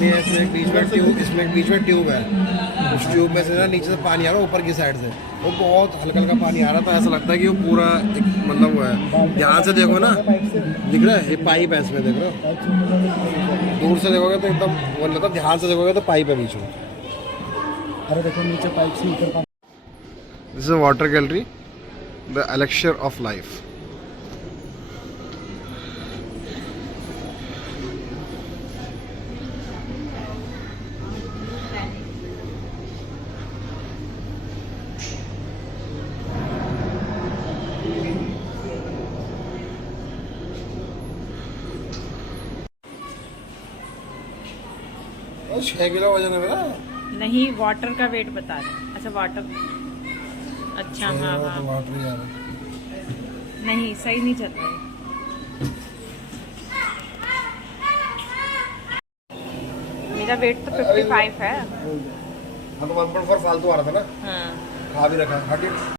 नहीं है, इसमें बीच में ट्यूब, इसमें बीच में ट्यूब है। उस ट्यूब में से ना नीचे से पानी आ रहा है ऊपर की साइड से, वो बहुत हल्का हल्का पानी आ रहा था। ऐसा लगता है कि वो पूरा एक मतलब वो है। ध्यान से देखो ना, दिख रहा है ये पाइप है इसमें, देख रहे हो? दूर से देखोगे तो एकदम वो लगता है, ध्यान से देखोगे तो पाइप है बीच में। अरे देखो नीचे पाइप से ऊपर। This is water gallery, the election of life. और 6 किलो वजन है मेरा। नहीं, वाटर का वेट बता रहे। अच्छा वाटर, अच्छा हाँ हाँ, तो वाटर ही आ रहा है। नहीं सही नहीं चल रहा है। मेरा वेट तो 55 है। हाँ तो 1.4 फालतू आ रहा था ना। हाँ खा भी रखा है। हटिए।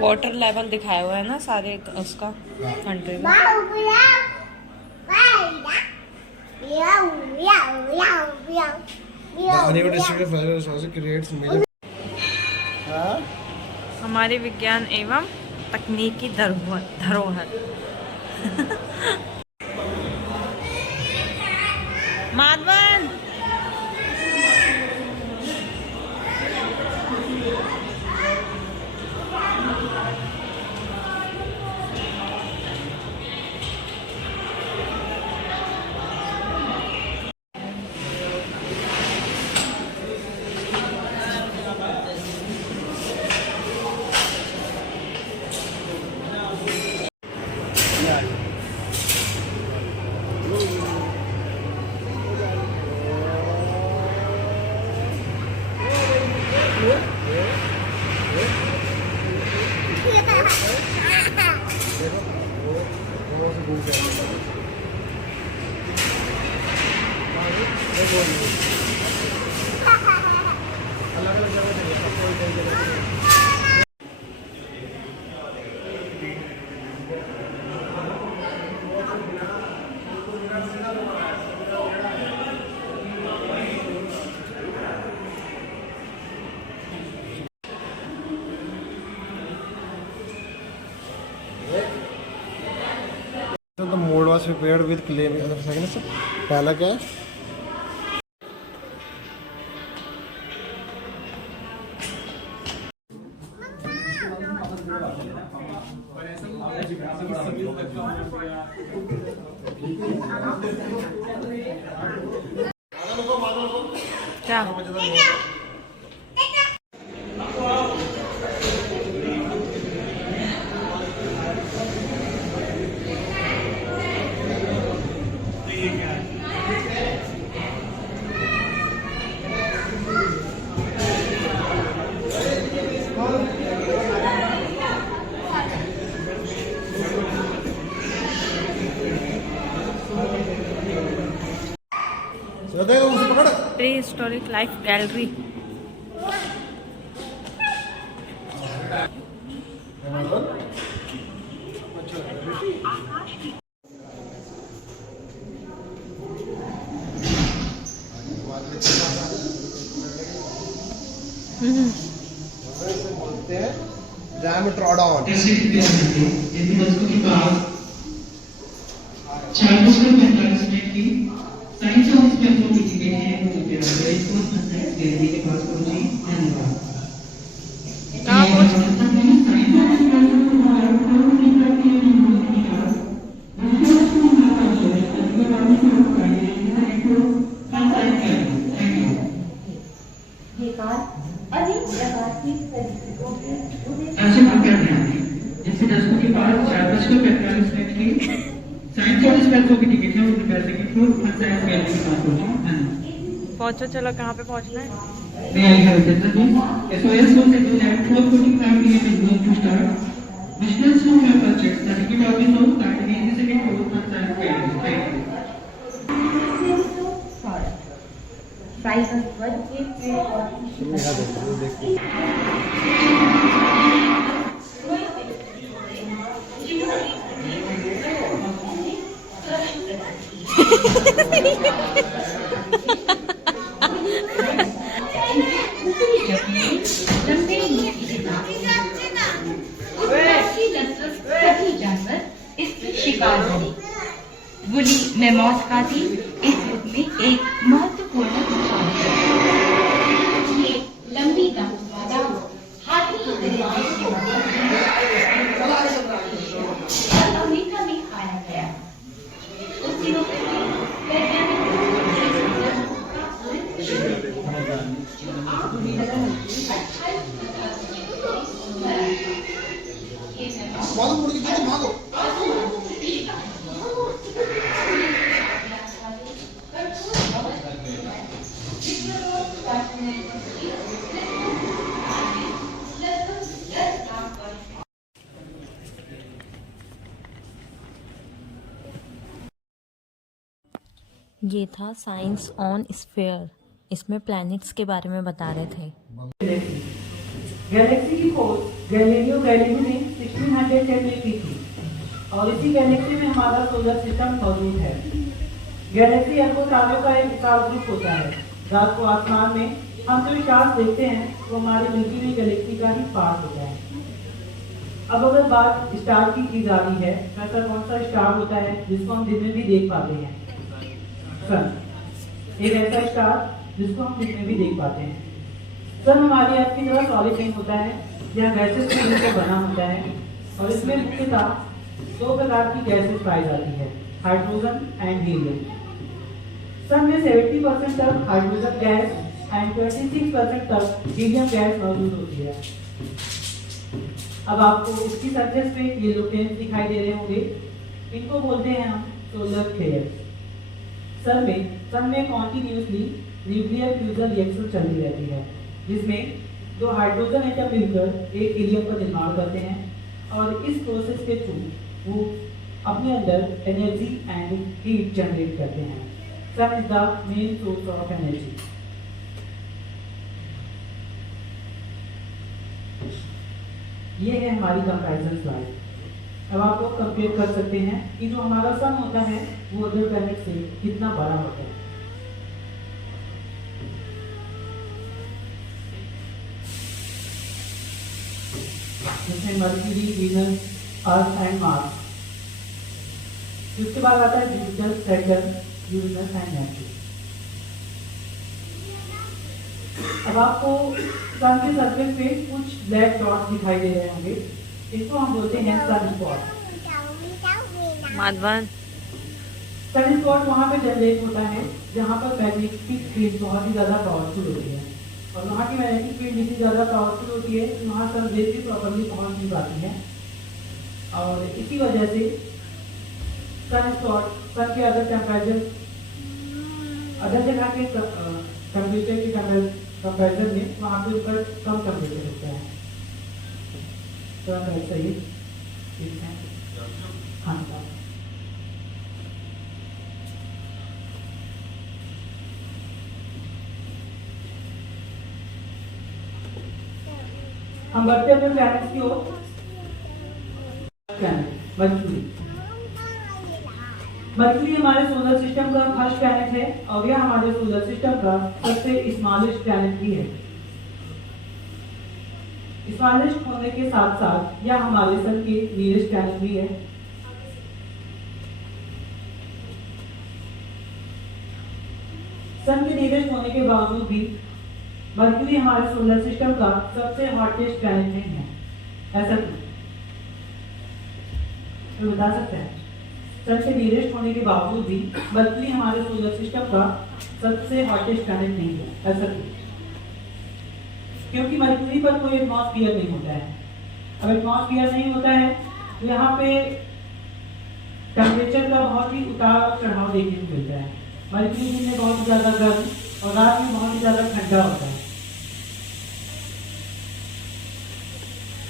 वाटर लेवल दिखाया हुआ है ना सारे उसका कंट्री में। हमारे विज्ञान एवं तकनीकी धरोहर Madhavan. The mold was prepared with clay. पहला क्या है? क्या प्री हिस्टोरिक लाइफ गैलरी। बोलते हैं डायमेट्रोडॉन। साइंस और स्पेक्ट्रम की टिकट है वो पे इसको साइंस गैलरी के पास पहुंची। धन्यवाद। कहाँ पहुंच जैसे 10 के पास 4:45 की साइंस और स्पेक्ट्रम की टिकट है वो पैसे की फुल साइंस गैलरी के पास पहुंची। पहुंचो, चलो कहाँ पे पहुंचना है? May I have attention? SOS was scheduled at 4:45 p.m. is going to start. Visitors who have purchased the ticket office of Kashmir the second floor on science gallery. Thank you. Price of 1 सभी जानवर इसमें शिकार बने। Woolly mammoth का भी इस युग में एक महत्वपूर्ण स्थान है। ये लंबी दांतवाला हाथी अमेरिका में पाया गया। उस दिनों में वैज्ञानिक ये था साइंस ऑन स्फीयर। इसमें प्लैनेट्स के बारे में बता रहे थे। गैलेक्सी की खोज गैलीलियो गैलीली ने 1610 में की थी और इसी गैलेक्सी में हमारा सोलर सिस्टम मौजूद है। गैलेक्सी अरबों तारों का एक विशाल ग्रुप होता है। रात को आसमान में हम जो स्टार्स देखते हैं वो हमारी मिल्की वे गैलेक्सी का ही पार्ट होता है। अब अगर बात स्टार की जा रही है, ऐसा कौन सा स्टार होता है जिसको हम दिन में भी देख पाते हैं? सन। एक ऐसा स्टार जिसको हम दिन में भी देख पाते हैं। सन हमारी अर्थ की तरह सॉलिड नहीं होता है, यह गैसेस से मिलकर बना होता है और इसमें मुख्यतः 2 प्रकार की गैसेस पाई जाती है, हाइड्रोजन एंड हीलियम। सन में 70% तक हाइड्रोजन गैस एंड 26% तक हीलियम गैस मौजूद होती है। अब आपको इसकी सरफेस पे ये लोटेन्स दिखाई दे रहे होंगे, इनको बोलते हैं हम सोलर फ्लेयर्स। सन में कॉन्टिन्यूसली न्यूक्लियर फ्यूजन रिएक्शन चलती रहती है, जिसमें 2 हाइड्रोजन एटम मिलकर एक हीलियम का निर्माण करते हैं और इस प्रोसेस के थ्रू वो अपने अंदर एनर्जी एंड हीट जनरेट करते हैं। Sun is the main source of energy. ये है हमारी कंपैरिजन स्लाइड। अब आप लोग कंपेयर कर सकते हैं कि जो हमारा सन होता है वो अदर प्लैनेट से कितना बड़ा होता है। जैसे mercury, Venus, earth and Mars. उसके बाद आता है Jupiter, Saturn, Uranus and Neptune. अब आपको सन के सरफेस पे कुछ ब्लैक डॉट्स दिखाई दे रहे होंगे, इसको हम बोलते हैं sunspot. Madhavan sunspot वहाँ पे जनरेट होता है जहाँ पर मैग्नेटिक फील्ड बहुत ही ज़्यादा पावरफुल होती है और वहाँ की मैग्नेटिक फील्ड इतनी ज़्यादा पावरफुल होती है कि वहाँ सन रेज भी प्रॉपरली पहुँच नहीं पाती है और इसी वजह से सन स्पॉट सन के अदर टेम्परेचर अदर जगह के टेम्परेचर के कंपेरिजन में वहाँ पे ऊपर कम टेम्परेचर होता है। तो ऐसा ही हाँ हम बढ़ते अपने प्लैनेट्स की ओर। मर्क्यूरी हमारे सोलर सिस्टम का फर्स्ट प्लैनेट है और यह हमारे सोलर सिस्टम का सबसे स्मॉलेस्ट प्लैनेट भी है। स्मॉलेस्ट होने के साथ साथ यह हमारे सन के नियरेस्ट प्लैनेट भी है। सन के नियरेस्ट होने के बावजूद भी मर्क्यूरी हमारे सोलर सिस्टम का सबसे हॉटेस्ट प्लैनेट नहीं है। ऐसा क्यों? तो बता सकते हैं? सन के नियरेस्ट होने के बावजूद भी मर्क्यूरी हमारे सोलर सिस्टम का सबसे हॉटेस्ट प्लैनेट नहीं है। ऐसा क्यों? क्योंकि मर्क्यूरी पर कोई एटमॉस्फेयर नहीं होता है। अब एटमॉस्फेयर नहीं होता है तो यहाँ पे टेम्परेचर का बहुत ही उतार चढ़ाव देखने को मिलता है। मर्क्यूरी दिन में बहुत ज़्यादा गर्म और रात में बहुत ही ज़्यादा ठंडा होता है।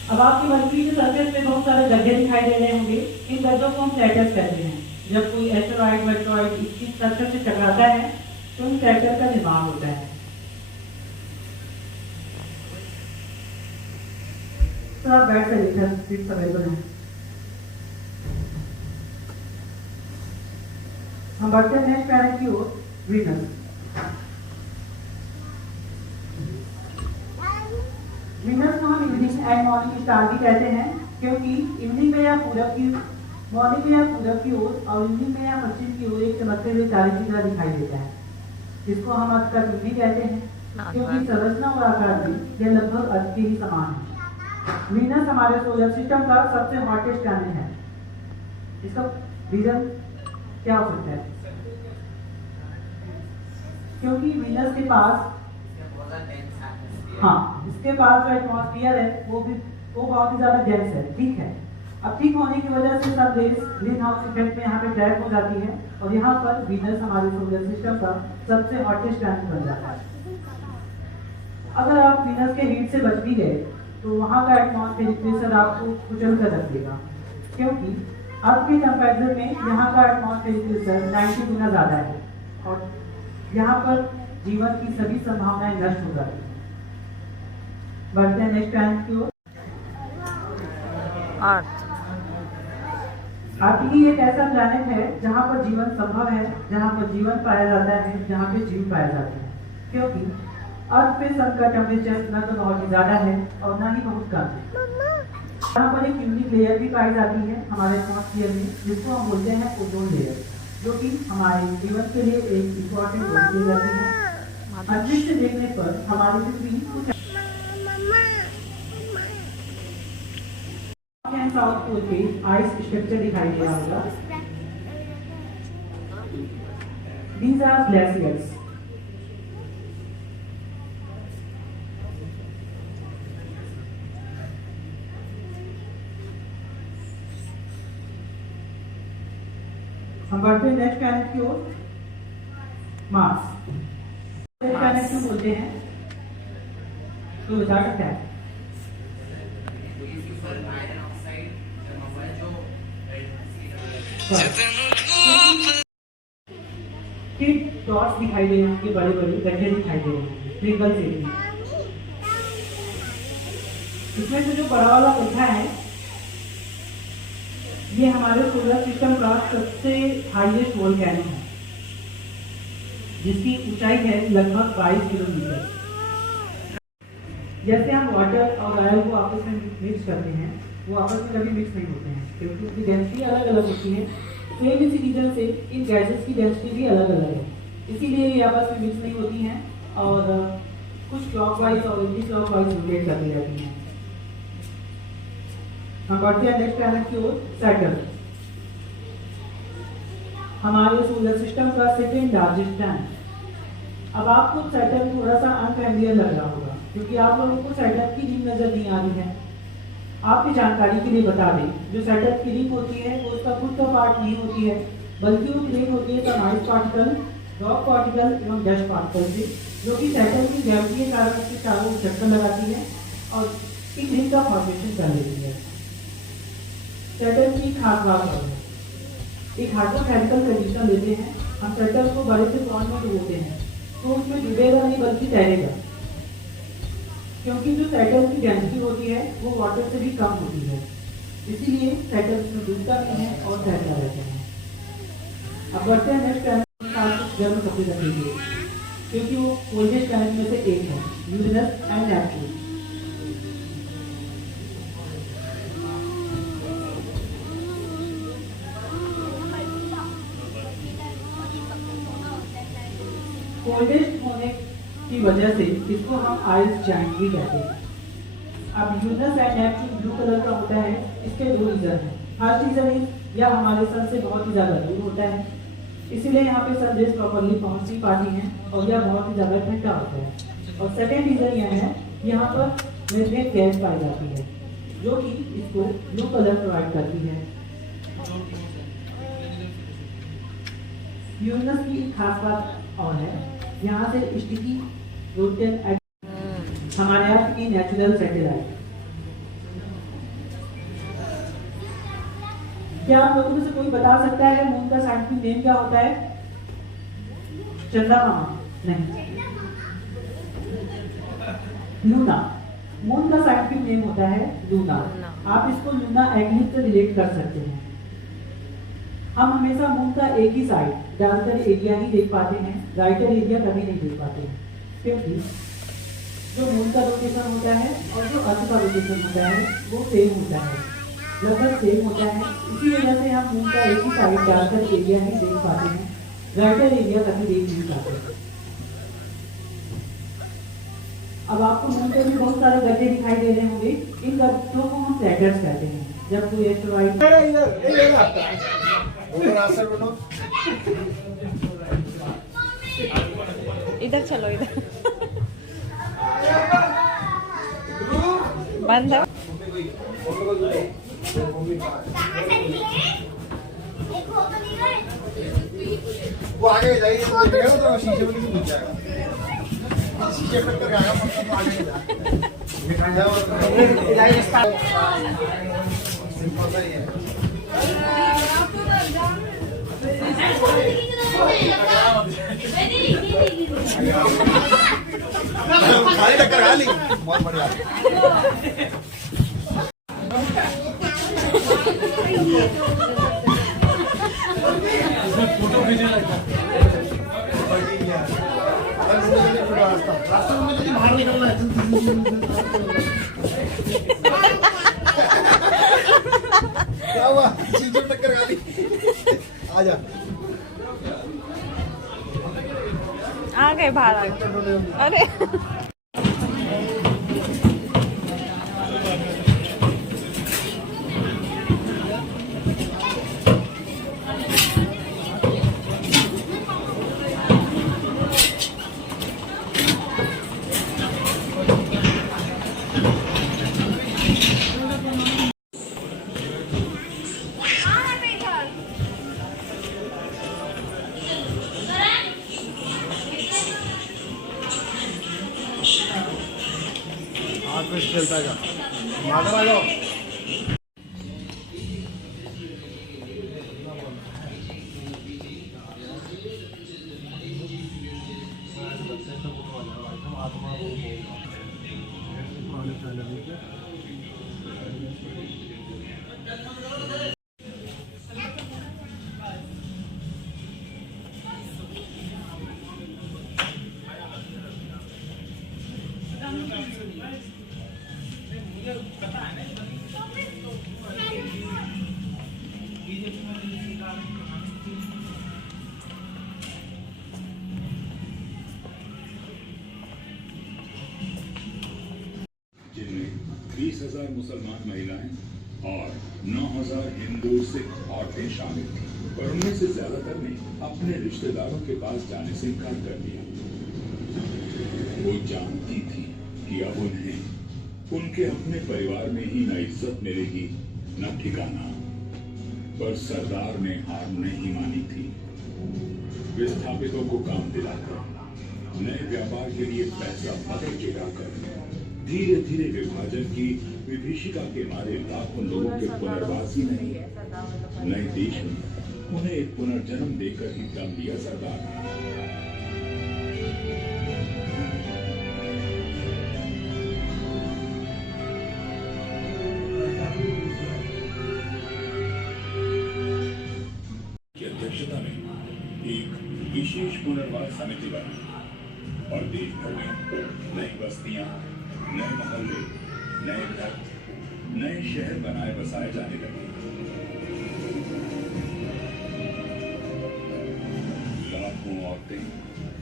अब आपकी मरकरी के सरफेस पे बहुत सारे गड्ढे दिखाई दे रहे होंगे। इन गड्ढों को हम क्रैटर्स कहते हैं। जब कोई एस्टेरॉइड मेटेरॉइड इसकी सरफेस से टकराता है तो इन क्रैटर का निर्माण होता है। तो आप बैठ कर सीट्स अवेलेबल हैं। हम बढ़ते हैं नेक्स्ट प्लैनेट की ओर, वीनस। वीनस को हम इवनिंग एंड मॉर्निंग स्टार भी कहते हैं, क्योंकि इवनिंग में या पूरब की मॉर्निंग में या पूरब की ओर और इवनिंग में या पश्चिम की ओर एक चमकते हुए तारे की तरह दिखाई देता है। इसको हम अर्थ का चुंबी कहते हैं, क्योंकि संरचना और आकार में यह लगभग अर्थ के ही समान है। वीनस हमारे सोलर सिस्टम का सबसे हॉटेस्ट प्लैनेट है। इसका रीजन क्या हो सकता है? क्योंकि वीनस के पास इसके पास जो एटमॉस्फेयर है वो बहुत ही ज्यादा डेंस है, ठीक है। अब ठीक होने की वजह से सब रेस ग्रीन हाउस इफेक्ट में यहाँ पे ट्रैप हो जाती है और यहाँ पर वीनस हमारे सोलर सिस्टम का सबसे हॉटेस्ट प्लैनेट बन जाता है। अगर आप वीनस के हीट से बच भी गए तो वहाँ का एटमॉस्फेरिक प्रेशर आपको कुचल कर रख देगा, क्योंकि अर्थ के कंपैरिजन में यहाँ का एटमॉस्फेरिक प्रेशर 90 गुना ज्यादा है और यहाँ पर जीवन की सभी संभावनाएं नष्ट हो जाती है। बढ़ते हैं नेक्स्ट प्लैनेट की ओर, अर्थ। अर्थ ही एक ऐसा प्लैनेट है जहाँ पर जीवन संभव है, जहाँ पर जीवन पाया जाता है, जहाँ पे जीव पाया जाता है, क्योंकि अर्थ पे सन का टेम्परेचर न तो बहुत ही ज्यादा है और न ही बहुत कम है। यहाँ पर एक यूनिक लेयर भी पाई जाती है हमारे एटमॉस्फेयर में, जिसको हम बोलते हैं ओजोन लेयर, जो कि हमारे जीवन के लिए एक इम्पोर्टेंट रोल प्ले करती है। अंतरिक्ष से देखने पर हमारी पृथ्वी कुछ साउथ पोल पे आइस स्ट्रक्चर दिखाई दे रहा होगा। These are glaciers. हम बढ़ते हैं नेक्स्ट प्लैनेट की ओर, मार्स। नेक्स्ट प्लैनेट क्यों बोलते हैं तो बता सकता है? डॉट्स दिखाई दे रहे हैं, बड़े बड़े गड्ढे दिखाई दे रहे हैं, ट्रिंकल से। इसमें से जो बड़ा वाला गड्ढा है ये हमारे सोलर सिस्टम का सबसे हाईएस्ट वोल्केनो है, जिसकी ऊंचाई है लगभग 22 किलोमीटर। जैसे हम वाटर और ऑयल को आपस में मिक्स करते हैं, वो आपस में कभी मिक्स नहीं होते हैं, क्योंकि उनकी डेंसिटी अलग अलग होती है। सेम इसी रीजन से इन गैसेस की डेंसिटी भी अलग अलग है, इसीलिए ये आपस में मिक्स नहीं होती हैं और कुछ क्लॉकवाइज और एंटी क्लॉकवाइज रोटेट करती रहती हैं। हम बढ़ते हैं नेक्स्ट प्लैनेट की ओर, सैटर्न। हमारे सोलर सिस्टम का सेकेंड लार्जेस्ट प्लैनेट। अब आपको सैटर्न थोड़ा सा अनफैमिलियर लग रहा होगा, क्योंकि आप लोगों को सैटर्न की रिंग नजर नहीं आ रही है। आपकी जानकारी के लिए बता दें, जो सैटर्न की रिंग होती है वो उसका खुद का पार्ट नहीं होती है, बल्कि वो प्लेट होती है some ice particle, rock particle एवं डस्ट पार्टिकल से, जो कि सैटर्न की ग्रेविटी के कारण उसके चारों ओर चक्कर लगाती है और एक रिंग का फॉर्मेशन कर लेती है। सैटर्न की खास बात है, एक हाइड्रोथर्मल कंडीशन लेते हैं हम, सैटर्न को बड़े से पॉन्ड में डुबोते हैं तो उसमें डूबेगा नहीं बल्कि तैरेगा, क्योंकि जो सैटर्न की डेंसिटी होती है वो वाटर से भी कम होती है, इसीलिए सैटर्न में डूबता नहीं है और तैरता रहता है। अब बढ़ते हैं नेक्स्ट प्लैनेट के साथ कुछ गर्म कपड़े रखेंगे, क्योंकि वो कोल्डेस्ट प्लैनेट में से एक है, यूरेनस एंड नेपच्यून। कोल्डेस्ट होने की वजह से इसको हम आइस जाइंट भी कहते हैं। अब Uranus and Neptune blue colour का होता है, इसके दो रीजन है। फर्स्ट रीजन इज यह हमारे सन से बहुत ही ज्यादा दूर होता है, इसीलिए यहाँ पे सन रेज प्रॉपरली पहुंच नहीं पाती हैं और यह बहुत ही ज्यादा ठंडा होता है। और सेकेंड रीजन यह है यहाँ पर मीथेन गैस पाई जाती है, जो कि इसको ब्लू कलर प्रोवाइड करती है। यूरेनस की एक खास बात और है, यहाँ से स्टिकी रोटेन हमारे अर्थ की नेचुरल सैटेलाइट। क्या आप लोगों में से कोई बता सकता है मून का साइंटिफिक नेम क्या होता है? चंद्रमा? नहीं, लूना। मून का साइंटिफिक नेम होता है लूना। आप इसको लूना एक्लिप्स से रिलेट कर सकते हैं। हम हमेशा मून का एक ही साइड, ज्यादातर एरिया ही देख पाते हैं, राइटर एरिया कभी नहीं देख पाते हैं, क्योंकि जो मून का रोटेशन होता है और जो अर्थ का रोटेशन होता है वो सेम होता है, लगभग सेम होता है। इसी वजह से हम मून का एक ही साइड, ज्यादातर एरिया ही देख पाते हैं, राइटर एरिया कभी देख नहीं पाते। अब आपको मून पे भी बहुत सारे गड्ढे दिखाई दे रहे होंगे, इन गड्ढों को हम क्रेटर्स कहते हैं। जब कोई एस्टेरॉइड इधर चलो, इधर बंद है। वो आगे जाइए तो शीशे में नहीं घुस जाएगा, शीशे पे टक्कर खाएगा, मतलब तो आगे सिंपल सा ही है। खाली टक्कर खा ली, बहुत बढ़िया। फोटो भेजने लगा रास्ता में मुझे बाहर निकलना है। क्या हुआ? शीशे में टक्कर खा ली। आजा, आ गए बाहर, आ गए। अरे कुछ चलता जा, माधव आ जाओ। जिनमें 20,000 मुसलमान महिलाएं और 9,000 हिंदू सिख औरतें शामिल थी, पर उनमें से ज्यादातर ने अपने रिश्तेदारों के पास जाने से इनकार कर दिया। वो जानती थी कि अब उन्हें उनके अपने परिवार में ही न इज्जत मिलेगी न ठिकाना, पर सरदार ने हार नहीं मानी थी। विस्थापितों को काम दिलाकर, नए व्यापार के लिए पैसा बदल जुटाकर, धीरे धीरे विभाजन की विभीषिका के मारे लाखों लोगों के पुनर्वास ही नहीं, नए देश में उन्हें एक पुनर्जन्म देकर ही दम लिया सरदार ने। की अध्यक्षता में एक विशेष पुनर्वास समिति बनी और देश भर में नई बस्तियां, नए मोहल्ले, नए घर, नए शहर बनाए बसाए जाने लगे। लाखों औरतें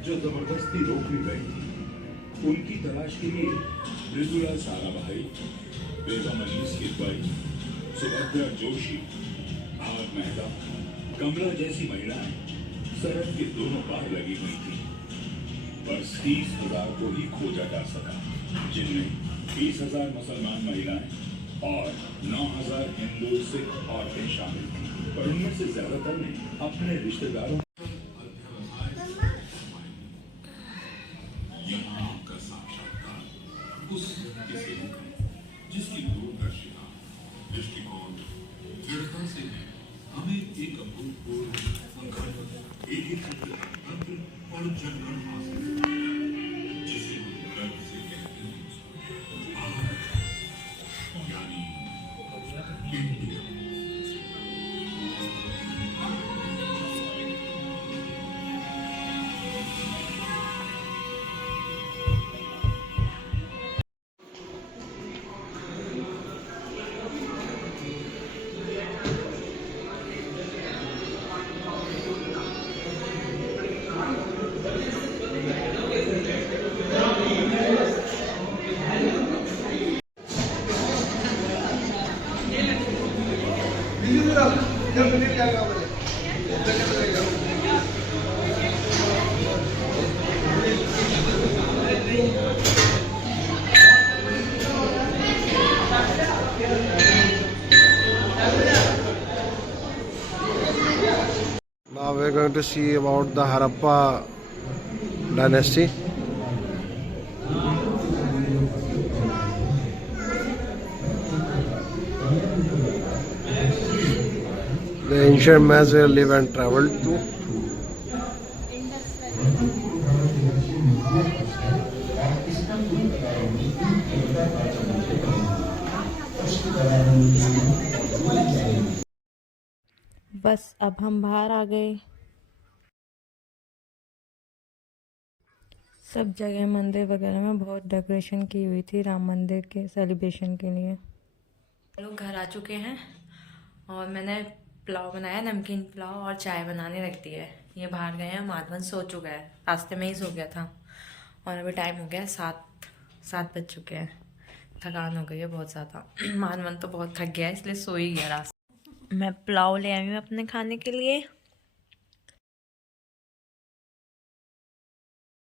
जो जबरदस्ती रोक ली गई थी, उनकी तलाश के लिए मृदुला साराभाई, बेगम अनीस किदवाई, सुभद्रा जोशी, भाग मेहता, कमला जैसी महिलाएं सरहद के दोनों पार लगी हुई थी, पर 30,000 को ही खोजा जा सका, जिनमें 20,000 मुसलमान महिलाएं और 9,000 हिंदू सिख औरतें शामिल थी, पर उनमें से ज्यादातर ने अपने रिश्तेदारों। यहाँ आपका साक्षात्कार उस किसी जिसकी दूरदर्शिता, दृष्टिकोण दृढ़ता से है Now we're going to see about the Harappa dynasty. The ancient men where live and traveled to. बस अब हम बाहर आ गए। सब जगह मंदिर वगैरह में बहुत डेकोरेशन की हुई थी राम मंदिर के सेलिब्रेशन के लिए। लोग घर आ चुके हैं और मैंने पुलाव बनाया, नमकीन पुलाव, और चाय बनाने रख दी है। ये बाहर गए हैं, माधवन सो चुका है, रास्ते में ही सो गया था। और अभी टाइम हो गया 7 बज चुके हैं। थकान हो गई है बहुत ज़्यादा। माधवन तो बहुत थक गया है, इसलिए सो ही गया रास्ते। मैं पुलाव ले आई हूँ अपने खाने के लिए।